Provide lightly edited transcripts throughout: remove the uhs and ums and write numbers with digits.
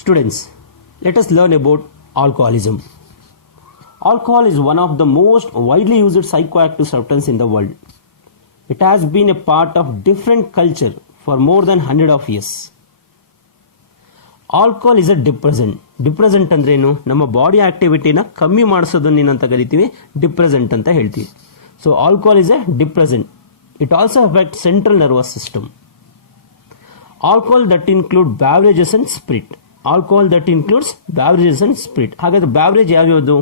Students, let us learn about alcoholism. Alcohol is one of the most widely used psychoactive substance in the world. It has been a part of different culture for more than 100 of years. Alcohol is a depressant ಅಂದ್ರೆ ಏನು? ನಮ್ಮ ಬಾಡಿ ಆಕ್ಟಿವಿಟಿನ ಕಮ್ಮಿ ಮಾಡಿಸೋದನ್ನ ಏನಂತ ಕರಿತೀವಿ? Depressant ಅಂತ ಹೇಳ್ತೀವಿ. So alcohol is a depressant. It also affect central nervous system. Alcohol that include beverages and spirit. ಹಾಗಾದ್ರೆ ಬ್ಯಾವರೇಜ್ ಯಾವ್ಯಾವುದು?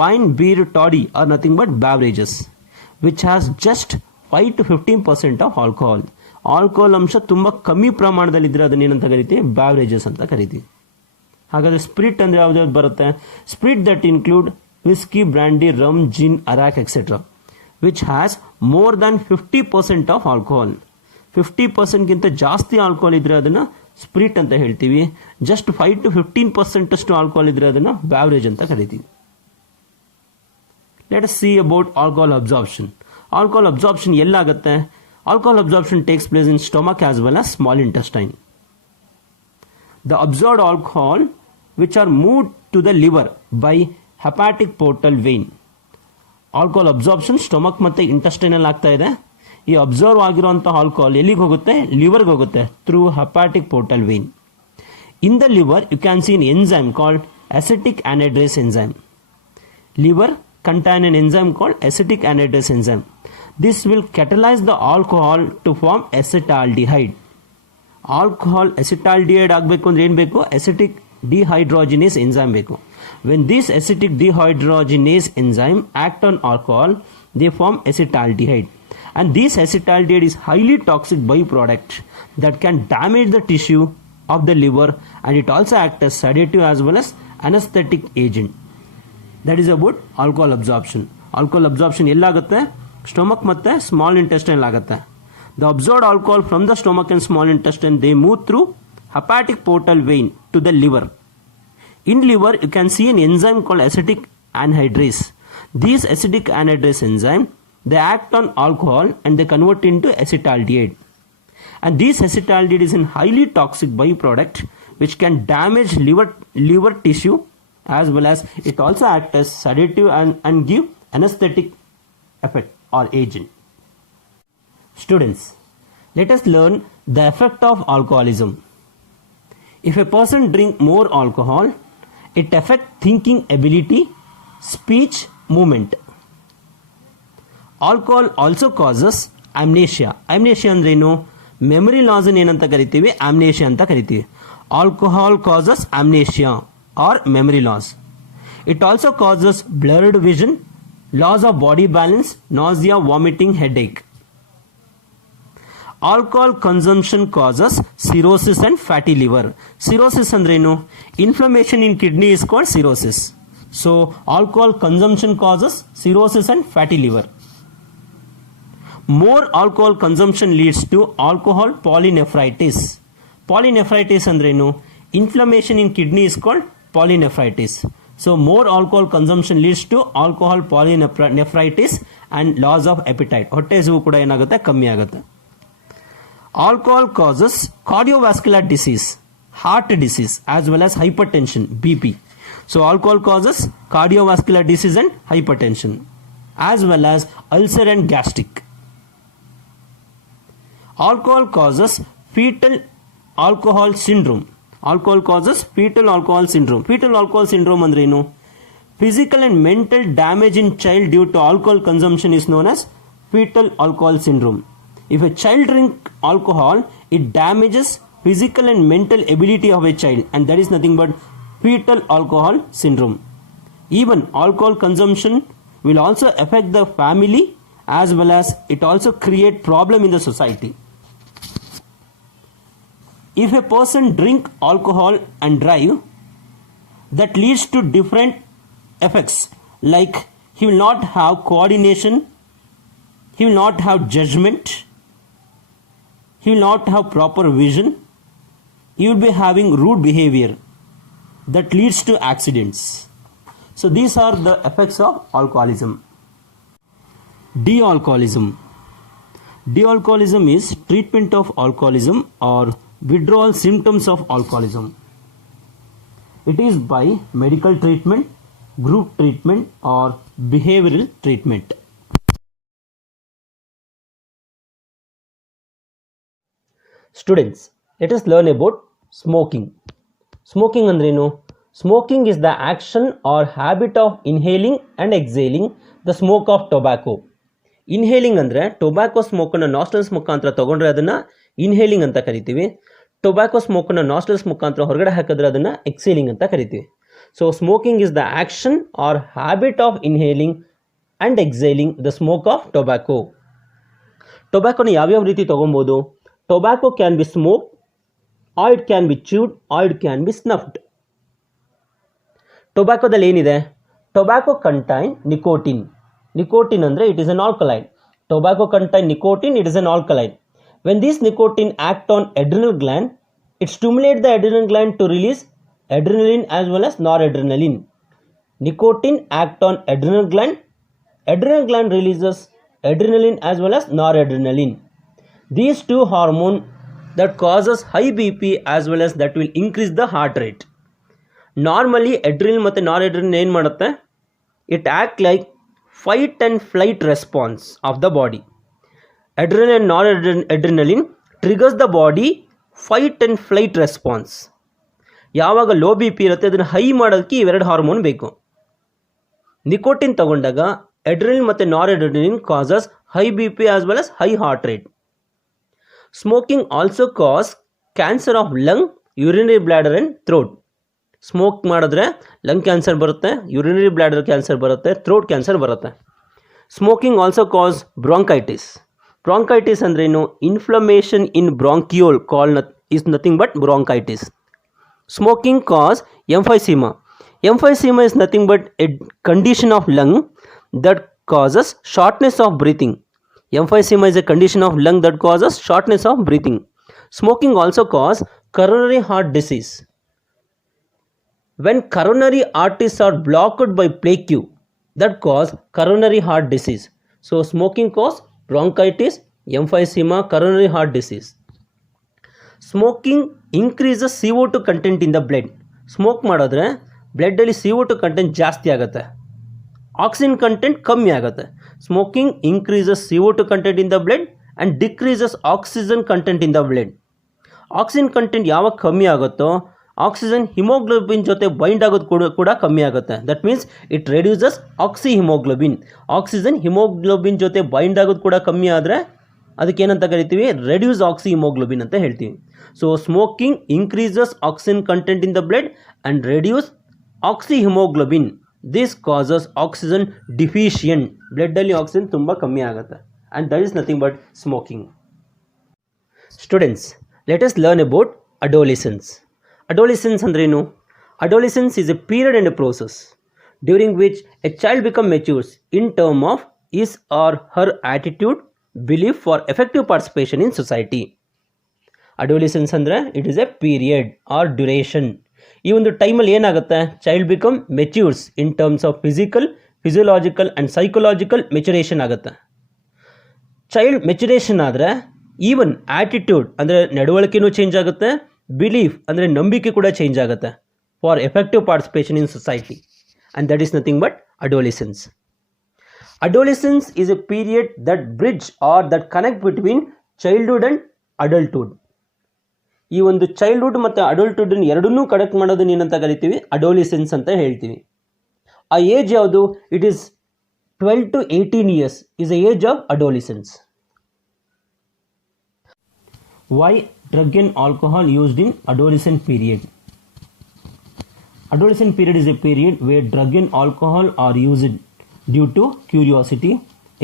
Wine, beer, toddy or nothing but beverages which has just 5 to 15% of alcohol. Alcohol ಅಂಶ ತುಂಬ ಕಮ್ಮಿ ಪ್ರಮಾಣದಲ್ಲಿ ಇದ್ರೆ ಅದನ್ನ ಏನಂತ ಕರಿತೀವಿ? ಬ್ಯಾವರೇಜಸ್ ಅಂತ ಕರಿತೀವಿ. ಹಾಗಾದ್ರೆ ಸ್ಪಿರಿಟ್ ಅಂದ್ರೆ ಯಾವ್ದು ಬರುತ್ತೆ? Spirit that include whisky, brandy, rum, gin, arrack etcetera which has more than 50% of alcohol. 50%ಗಿಂತ ಜಾಸ್ತಿ ಆಲ್ಕೋಹಾಲ್ ಇದ್ರೆ ಅದನ್ನ ಸ್ಪಿರಿಟ್ ಅಂತ ಹೇಳ್ತೀವಿ. ಜಸ್ಟ್ 5 to 15% ಅಷ್ಟು ಆಲ್ಕೋಹಾಲ್ ಇದ್ರೆ ಅದನ್ನ ಬ್ಯಾವರೇಜ್ ಅಂತ ಕರಿತೀವಿ. Let us see about alcohol absorption. Alcohol absorption ಎಲ್ಲಾಗುತ್ತೆ? Alcohol absorption takes place in stomach as well as small intestine. The absorbed alcohol which are moved to the liver by hepatic portal vein. Alcohol absorption stomach ಮತ್ತೆ intestinal ಆಗ್ತಾ ಇದೆ. ಈ ಅಬ್ಸರ್ವ್ ಆಗಿರುವಂತ ಆಲ್ಕೋಹಾಲ್ ಎಲ್ಲಿಗೆ ಹೋಗುತ್ತೆ? ಲಿವರ್ಗೆ ಹೋಗುತ್ತೆ through hepatic portal vein. In the liver you can see an enzyme called acetic anhydrase enzyme. Liver contain an enzyme called acetic anhydrase enzyme. This will catalyze the alcohol to form acetaldehyde. Alcohol acetaldehyde ಆಗಬೇಕು ಅಂದ್ರೆ ಏನು ಬೇಕು? Acetic dehydrogenase enzyme ಬೇಕು. When this acidic dehydrogenase enzyme act on alcohol, they form acetaldehyde. And this acetaldehyde is highly toxic byproduct that can damage the tissue of the liver, and it also acts as sedative as well as anesthetic agent. That is about alcohol absorption. Alcohol absorption ಎಲ್ಲಾಗುತ್ತೆ? Stomach ಮತ್ತೆ small intestine ಆಗುತ್ತೆ. The absorbed alcohol from the stomach and small intestine they move through hepatic portal vein to the liver. In liver you can see an enzyme called acetic anhydrase. These acidic anhydrase enzyme they act on alcohol and they convert into acetaldehyde. And this acetaldehyde is a highly toxic byproduct which can damage liver tissue as well as it also acts as sedative and give anesthetic effect or agent. Students, let us learn the effect of alcoholism. If a person drink more alcohol, it affects thinking ability, speech, movement. Alcohol also causes amnesia. Amnesia ಅಂದ್ರೆ ಏನು? Memory loss ಏನಂತ ಕರಿತೀವಿ? amnesia ಅಂತ ಕರಿತೀವಿ. Alcohol causes amnesia or memory loss. It also causes blurred vision, loss of body balance, nausea, vomiting, headache. Alcohol consumption causes cirrhosis and fatty liver. Cirrhosis ಅಂದ್ರೆ ಏನು? Inflammation in kidney is called cirrhosis. So alcohol consumption causes cirrhosis and fatty liver. More alcohol consumption leads to alcohol polynephritis. Polynephritis ಅಂದ್ರೆ ಏನು? Inflammation in kidney is called polynephritis. So more alcohol consumption leads to alcohol polynephritis and loss of appetite. ಹೊಟ್ಟೆ ಹಸಿವು ಕೂಡ ಏನಾಗುತ್ತೆ? ಕಮ್ಮಿ ಆಗುತ್ತೆ. Alcohol causes cardiovascular disease, heart disease as well as hypertension, BP. So alcohol causes cardiovascular disease and hypertension as well as ulcer and gastric. Alcohol causes fetal alcohol syndrome. Alcohol causes fetal alcohol syndrome. Fetal alcohol syndrome ಅಂದ್ರೆ ಏನು? Physical and mental damage in child due to alcohol consumption is known as fetal alcohol syndrome. If a child drink alcohol, it damages physical and mental ability of a child, and that is nothing but fetal alcohol syndrome. Even alcohol consumption will also affect the family as well as it also create problem in the society. If a person drink alcohol and drive, that leads to different effects, like he will not have coordination, he will not have judgment, he will not have proper vision, he will be having rude behavior that leads to accidents. So these are the effects of alcoholism. De-alcoholism. De-alcoholism is treatment of alcoholism or withdrawal symptoms of alcoholism. It is by medical treatment, group treatment, or behavioral treatment. Students, let us learn about smoking. Smoking ಅಂದ್ರೇನು? Smoking is the action or habit of inhaling and exhaling the smoke of tobacco. Inhaling ಅಂದರೆ ಟೊಬ್ಯಾಕೊ ಸ್ಮೋಕನ್ನು ನಾಸ್ಟಲ್ಸ್ ಮುಖಾಂತರ ತೊಗೊಂಡ್ರೆ ಅದನ್ನು ಇನ್ಹೇಲಿಂಗ್ ಅಂತ ಕರಿತೀವಿ. ಟೊಬ್ಯಾಕೊ ಸ್ಮೋಕನ್ನು ನಾಸ್ಟಲ್ಸ್ ಮುಖಾಂತರ ಹೊರಗಡೆ ಹಾಕಿದ್ರೆ ಅದನ್ನು ಎಕ್ಸೇಲಿಂಗ್ ಅಂತ ಕರಿತೀವಿ. So smoking is the action or habit of inhaling and exhaling the smoke of tobacco. ಟೊಬ್ಯಾಕೊನ ಯಾವ್ಯಾವ ರೀತಿ ತೊಗೊಬೋದು? Tobacco can be smoke, or it can be chewed, or it can be snuffed. ಟೊಬ್ಯಾಕೊದಲ್ಲಿ ಏನಿದೆ? Tobacco contain nicotine. ನಿಕೋಟಿನ್ ಅಂದರೆ it is an alkaline. Tobacco contain nicotine, it is an alkaline. When this nicotine act on adrenal gland, it stimulates the adrenal gland to release adrenaline as well as noradrenaline. Nicotine act on adrenal gland. Adrenal gland releases adrenaline as well as noradrenaline. These two hormones that causes high BP as well as that will increase the heart rate. Normally adrenaline ಮತ್ತು noradrenaline ಏನು ಮಾಡುತ್ತೆ? It act like fight and flight response of the body. Adrenaline and noradrenaline triggers the body fight and flight response. ಯಾವಾಗ low B P ಇರುತ್ತೆ ಅದನ್ನು ಹೈ ಮಾಡೋದಕ್ಕೆ ಇವೆರಡು ಹಾರ್ಮೋನ್ ಬೇಕು. ನಿಕೋಟಿನ್ ತಗೊಂಡಾಗ ಅಡ್ರಿನಲಿನ್ ಮತ್ತು noradrenaline causes high B P as well as high heart rate. Smoking also cause cancer of lung, urinary bladder and throat. Smoke ಮಾಡಿದ್ರೆ lung cancer ಬರುತ್ತೆ, ಯೂರಿನರಿ ಬ್ಲಾಡರ್ ಕ್ಯಾನ್ಸರ್ ಬರುತ್ತೆ, ಥ್ರೋಟ್ ಕ್ಯಾನ್ಸರ್ ಬರುತ್ತೆ. Smoking also cause bronchitis. Bronchitis ಅಂದ್ರೇನು? Inflammation in bronchiole is nothing but bronchitis. Smoking cause emphysema. Emphysema is nothing but a condition of lung that causes shortness of breathing. Emphysema is a condition of lung that causes shortness of breathing. Smoking also cause coronary heart disease. When coronary arteries are blocked by plaque, that cause coronary heart disease. So smoking cause bronchitis, emphysema, coronary heart disease. Smoking increases CO2 content in the blood. Smoke ಮಾಡಿದ್ರೆ ಬ್ಲಡ್ಡಲ್ಲಿ CO2 content ಜಾಸ್ತಿ ಆಗುತ್ತೆ, oxygen content ಕಮ್ಮಿ ಆಗುತ್ತೆ. Smoking increases CO2 content in the blood and decreases oxygen content in the blood. Oxygen content ಯಾವಾಗ ಕಮ್ಮಿ ಆಗುತ್ತೋ oxygen haemoglobin ಜೊತೆ ಬೈಂಡ್ ಆಗೋದು ಕೂಡ ಕಮ್ಮಿ ಆಗುತ್ತೆ. That means it reduces oxy haemoglobin. Oxygen haemoglobin ಜೊತೆ ಬೈಂಡ್ ಆಗೋದು ಕೂಡ ಕಮ್ಮಿ ಆದರೆ ಅದಕ್ಕೇನಂತ ಕರಿತೀವಿ? ರೆಡ್ಯೂಸ್ ಆಕ್ಸಿ ಹಿಮೋಗ್ಲೋಬಿನ್ ಅಂತ ಹೇಳ್ತೀವಿ. So smoking increases oxygen content in the blood and reduce oxyhaemoglobin. This causes oxygen deficient. ಬ್ಲಡ್ಡಲ್ಲಿ ಆಕ್ಸಿಜನ್ ತುಂಬ ಕಮ್ಮಿ ಆಗುತ್ತೆ and that is nothing but smoking. Students, let us learn about adolescence. Adolescence ಅಂದ್ರೇನು? Adolescence is a period and a process during which a child becomes matures in term of his or her attitude, belief for effective participation in society. Adolescence ಅಂದರೆ it is a period or duration. ಈ ಒಂದು ಟೈಮಲ್ಲಿ ಏನಾಗುತ್ತೆ? Child become matures in terms of physiological and psychological maturation ಆಗುತ್ತೆ. Child maturation ಆದರೆ even attitude ಅಂದರೆ ನಡವಳಿಕೆನೂ ಚೇಂಜ್ ಆಗುತ್ತೆ, ಬಿಲೀಫ್ ಅಂದರೆ ನಂಬಿಕೆ ಕೂಡ ಚೇಂಜ್ ಆಗುತ್ತೆ for effective participation in society, and that is nothing but ಅಡೋಲಿಸೆನ್ಸ್. Adolescence is a period that bridge or that connect between childhood and adulthood. ಈ ಒಂದು ಚೈಲ್ಡ್ಹುಡ್ ಮತ್ತು ಅಡಲ್ಟ್ಹುಡ್ ಎರಡನ್ನೂ ಕನೆಕ್ಟ್ ಮಾಡೋದನ್ನ ಏನಂತ ಕರಿತೀವಿ? ಅಡೋಲಿಸೆನ್ಸ್ ಅಂತ ಹೇಳ್ತೀವಿ. ಆ ಏಜ್ ಯಾವುದು? ಇಟ್ ಈಸ್ 12 to 18 years is the age of adolescence. Why drug and alcohol used in adolescent period? Adolescent period is a period where drug and alcohol are used due to curiosity,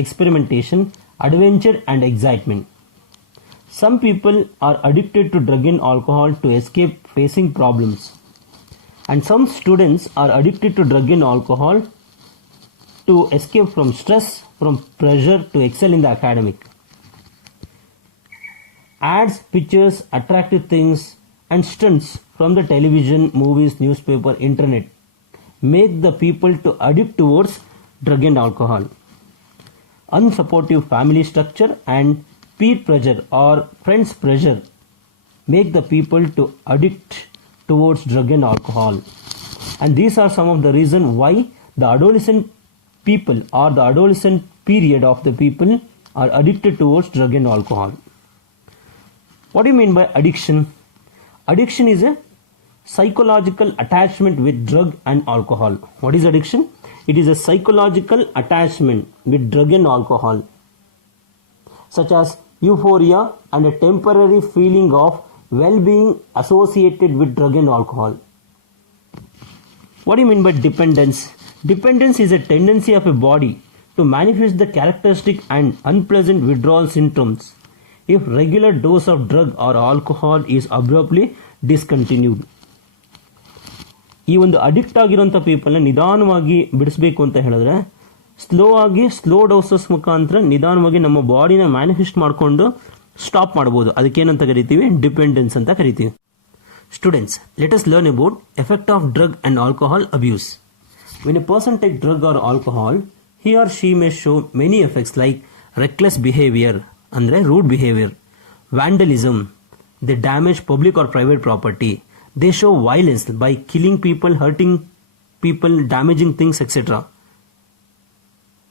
experimentation, adventure and excitement. Some people are addicted to drug and alcohol to escape facing problems, and some students are addicted to drug and alcohol to escape from stress, from pressure to excel in the academic. Ads, pictures, attractive things and stunts from the television, movies, newspaper, internet make the people to addict towards drug and alcohol. Unsupportive family structure and peer pressure or friends pressure make the people to addict towards drug and alcohol. And these are some of the reasons why the adolescent people or the adolescent period of the people are addicted towards drug and alcohol. What do you mean by addiction? Addiction is a psychological attachment with drug and alcohol. What is addiction? It is a psychological attachment with drug and alcohol, such as euphoria and a temporary feeling of well-being associated with drug and alcohol. What do you mean by dependence? Dependence is a tendency of a body to manifest the characteristic and unpleasant withdrawal symptoms if regular dose of drug or alcohol is abruptly discontinued. ಈ ಒಂದು ಅಡಿಕ್ಟ್ ಆಗಿರೋಂಥ ಪೀಪಲ್ನ ನಿಧಾನವಾಗಿ ಬಿಡಿಸ್ಬೇಕು ಅಂತ ಹೇಳಿದ್ರೆ slow doses ಮುಖಾಂತರ ನಿಧಾನವಾಗಿ ನಮ್ಮ ಬಾಡಿನ ಮ್ಯಾನಿಫೆಸ್ಟ್ ಮಾಡಿಕೊಂಡು ಸ್ಟಾಪ್ ಮಾಡ್ಬೋದು. ಅದಕ್ಕೇನಂತ ಕರಿತೀವಿ? ಡಿಪೆಂಡೆನ್ಸ್ ಅಂತ ಕರಿತೀವಿ. Students, let us learn about effect of drug and alcohol abuse. When a person takes drug or alcohol, he or she may show many effects like reckless behavior, andre rude behavior, vandalism, they damage public or private property, they show violence by killing people, hurting people, damaging things, etc.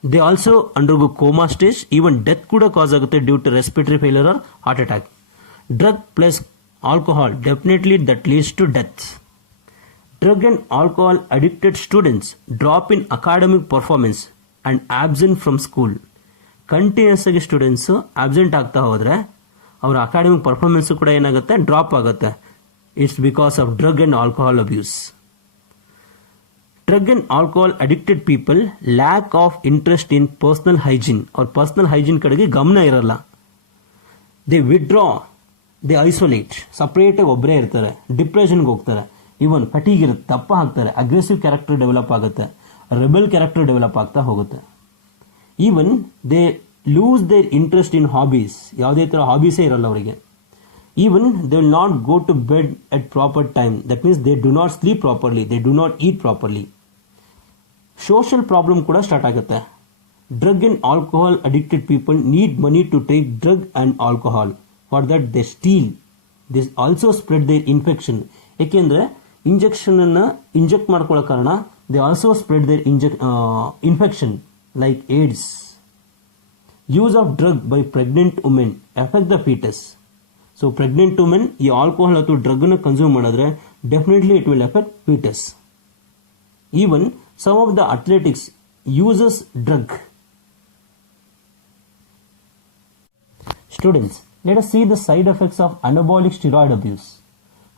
They also undergo coma stage, even death kuda cause agutte due to respiratory failure or heart attack. Drug plus alcohol definitely that leads to death. Drug and alcohol addicted students drop in academic performance and absent from school. Continuous ಆಗಿ students absent ಆಗ್ತಾ ಹೋದರೆ ಅವರ academic performance ಕೂಡ ಏನಾಗುತ್ತೆ? Drop ಆಗುತ್ತೆ. It's because of drug and alcohol abuse. Drug and alcohol addicted people lack of interest in personal hygiene. ಅವ್ರ personal hygiene ಕಡೆಗೆ ಗಮನ ಇರಲ್ಲ. ದೇ ವಿಡ್ರಾ, ದೇ ಐಸೋಲೇಟ್, ಸಪ್ರೇಟಾಗಿ ಒಬ್ಬರೇ ಇರ್ತಾರೆ, ಡಿಪ್ರೆಷನ್ಗೆ ಹೋಗ್ತಾರೆ, ಇವನ್ ಫಟೀಗ್ ಇರುತ್ತೆ, ದಪ್ಪ ಆಗ್ತಾರೆ, ಅಗ್ರೆಸಿವ್ ಕ್ಯಾರೆಕ್ಟರ್ ಡೆವಲಪ್ ಆಗುತ್ತೆ, ರೆಬೆಲ್ ಕ್ಯಾರೆಕ್ಟರ್ ಡೆವಲಪ್ ಆಗ್ತಾ ಹೋಗುತ್ತೆ. Even they lose their interest in hobbies. ಯಾವುದೇ ಥರ ಹಾಬೀಸೇ ಇರಲ್ಲ ಅವರಿಗೆ. Even they will not go to bed at proper time. That means they do not sleep properly, they do not eat properly. Social problem ಕೂಡ start ಆಗುತ್ತೆ. Drug and alcohol addicted people need money to take drug and alcohol. For that they steal. This also spread their infection. ಏಕೆಂದರೆ ಇಂಜೆಕ್ಷನನ್ನು inject ಮಾಡ್ಕೊಳ್ಳೋ ಕಾರಣ they also spread their infection like AIDS. Use of drug by pregnant women effect the foetus. So pregnant women ಈ alcohol ಅಥವಾ ಡ್ರಗ್ನ consume ಮಾಡಿದ್ರೆ definitely it will effect foetus. Even some of the athletics uses drug. Students, let us see the side effects of anabolic steroid abuse.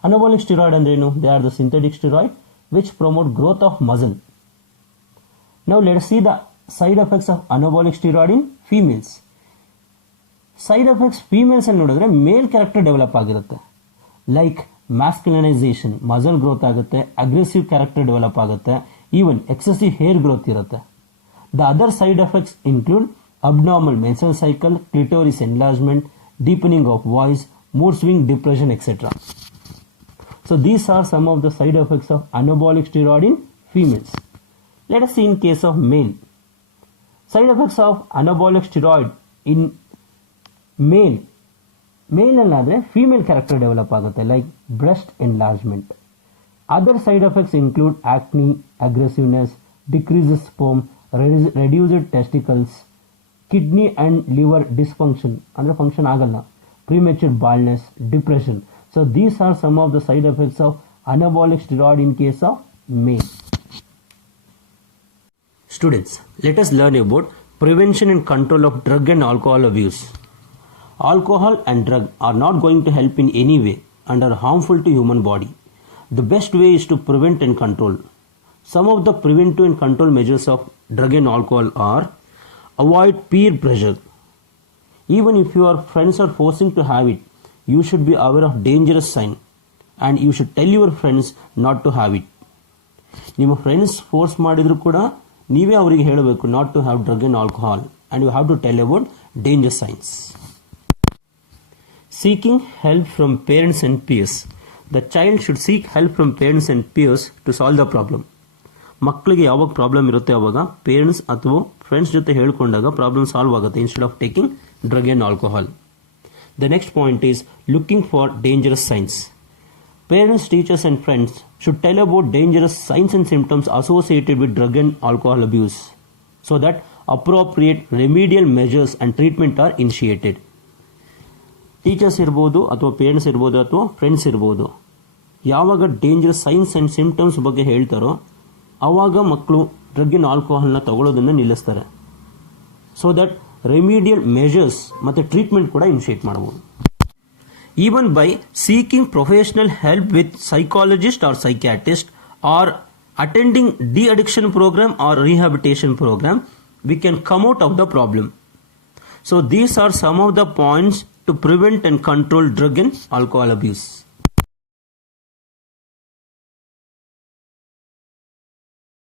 Anabolic steroid andrenu? They are the synthetic steroid which promote growth of muscle. Now let us see the side effects of anabolic steroid in females. Side effects females ಅಲ್ಲಿ ನೋಡಿದ್ರೆ ಮೇಲ್ character develop ಆಗಿರುತ್ತೆ. ಲೈಕ್ ಮ್ಯಾಸ್ಕ್ಯುಲನೈಸೇಷನ್, muscle growth ಆಗುತ್ತೆ, aggressive character develop ಆಗುತ್ತೆ, even excessive hair growth ಇರುತ್ತೆ. The other side effects include abnormal menstrual cycle, clitoris enlargement, deepening of voice, mood swing, depression, etc. So these are some of the side effects of anabolic steroid in females. Let us see in case of male. Side effects of anabolic steroid in male. Male alladre female character develop ಆಗುತ್ತೆ, like breast enlargement. Other side effects include acne, aggressiveness, decreases sperm, reduced testicles, kidney and liver dysfunction, ಅಂದ್ರೆ ಫಂಕ್ಷನ್ ಆಗಲ್ಲ, premature baldness, depression. So these are some of the side effects of anabolic steroid in case of male. Students, let us learn about prevention and control of drug and alcohol abuse. Alcohol and drug are not going to help in any way and are harmful to human body. The best way is to prevent and control. Some of the preventive and control measures of drug and alcohol are: avoid peer pressure. Even if your friends are forcing to have it, you should be aware of dangerous sign and you should tell your friends not to have it. ನಿಮ್ಮ friends force ಮಾಡಿದ್ರು ಕೂಡ ನೀವೇ ಅವರಿಗೆ ಹೇಳಬೇಕು not to have drug and alcohol and you have to tell about danger signs. Seeking help from parents and peers. The child should seek help from parents and peers to solve the problem. ಮಕ್ಕಳಿಗೆ ಯಾವಾಗ problem ಇರುತ್ತೆ ಅವಾಗ parents ಅಥವಾ friends ಜೊತೆ ಹೇಳ್ಕೊಂಡಾಗ problem solve ಆಗುತ್ತೆ instead of taking drug and alcohol. The next point is looking for dangerous science. Parents, teachers and friends should tell about dangerous signs and symptoms associated with drug and alcohol abuse so that appropriate remedial measures and treatment are initiated. Teachers ಇರ್ಬೋದು ಅಥವಾ ಪೇರೆಂಟ್ಸ್ ಇರ್ಬೋದು ಅಥವಾ ಫ್ರೆಂಡ್ಸ್ ಇರ್ಬೋದು, ಯಾವಾಗ dangerous science and symptoms ಬಗ್ಗೆ ಹೇಳ್ತಾರೋ ಆವಾಗ ಮಕ್ಕಳು ಡ್ರಗ್ ಆ್ಯಂಡ್ ಆಲ್ಕೋಹಾಲ್ನ ತಗೊಳ್ಳೋದನ್ನು ನಿಲ್ಲಿಸ್ತಾರೆ. ಸೊ ದಟ್ ರೆಮಿಡಿಯಲ್ ಮೆಷರ್ಸ್ ಮತ್ತು ಟ್ರೀಟ್ಮೆಂಟ್ ಕೂಡ ಇನಿಷಿಯೇಟ್ ಮಾಡ್ಬೋದು. Even by seeking professional help with psychologist or psychiatrist or attending de-addiction program or rehabilitation program, we can come out of the problem. So these are some of the points to prevent and control drug and alcohol abuse.